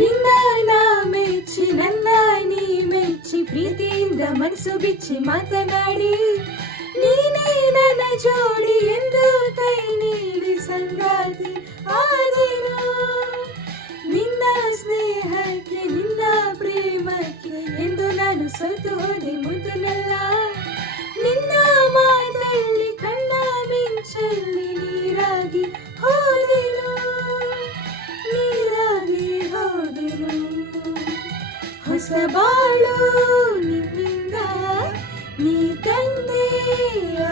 ನಿನ್ನ ನಾ ಮೆಚ್ಚಿ ನನ್ನ ನೀ ಮೆಚ್ಚಿ ಪ್ರೀತಿಯಿಂದ ಮನಸ್ಸು ಬಿಚ್ಚಿ ಮಾತನಾಡಿ ನೀನೇ ನನ್ನ ಜೋಡಿ ಎಂದು ಕೈ ನೀಡಿ ಸಂಗಾತಿ ಆದೆನು. ನಿನ್ನ ಸ್ನೇಹಕ್ಕೆ ನಿನ್ನ ಪ್ರೇಮಕ್ಕೆ ಎಂದು ನಾನು ಸೋತು ಹೋದೆ ಮುದುನಲ್ಲ. ನಿನ್ನ ಮಾತಲ್ಲಿ ಕಣ್ಣ ಮಿಂಚಲ್ಲಿ ನೀರಾಗಿ ಹೋದೆನು, ನೀರಾಗಿ ಹೋದೆನು. ಹೊಸ ಬಾಳು ನಿನ್ನಿಂದ ನೀ ತಂದೆ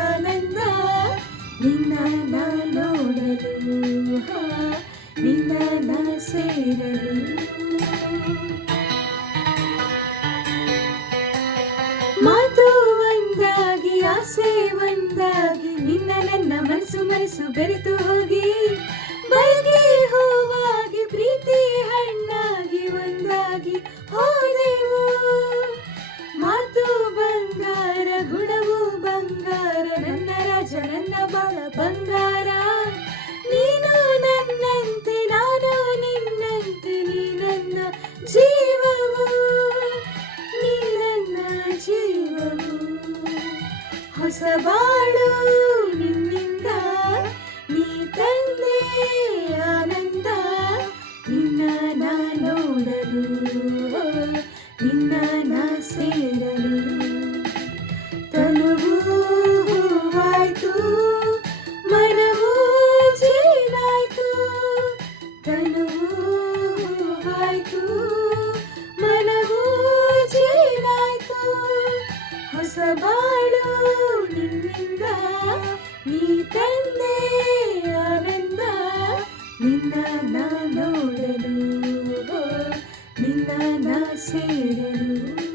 ಆನಂದ. ನಿನ್ನ ನಾ ನೋಡಲು ನಿನ್ನ ನಾ ಸೇರಲು. ಮಾತು ಒಂದಾಗಿ ಆಸೆ ಒಂದಾಗಿ ನಿನ್ನ ನನ್ನ ಮನಸ್ಸು ಬೆರೆತು ಹೋಗಿ ಬಯಕೆ ಹೂವಾಗಿ ಪ್ರೀತಿ ಹಣ್ಣಾಗಿ ಒಂದಾಗಿ ಹೋದೆವು. ಮಾತು ಬಂಗಾರ ಗುಣವು ಬಂಗಾರ ನನ್ನ ರಾಜ ನನ್ನ ಬಾಳ ಬಂಗಾರ. ನೀನು ನನ್ನಂತೆ ನಾನು ನಿನ್ನಂತೆ ನೀ ನನ್ನ ಜೀವವು, ನೀ ನನ್ನ ಜೀವವು. ಹೊಸ ಬಾಳು ನಿನ್ನಿಂದ ನೀ ತಂದೆ ಆನಂದ. ನಿನ್ನ ನಾ ನೋಡಲು ನಿನ್ನ ನಾ ಸೇರಲು. ತನುವು ಹೂವಾಯ್ತು ಮನವು ಜೇನಾಯ್ತು. ತನುವು ಹೂವಾಯ್ತು ಮನವು ಜೇನಾಯ್ತು. ಹೊಸ ಬಾಳು ನಿನ್ನಿಂದ ನೀ ತಂದೆ ಆನಂದ. ನಿನ್ನ ನಾ ನೋಡಲು ನಿನ್ನ ನಾ ಸೇರಲು.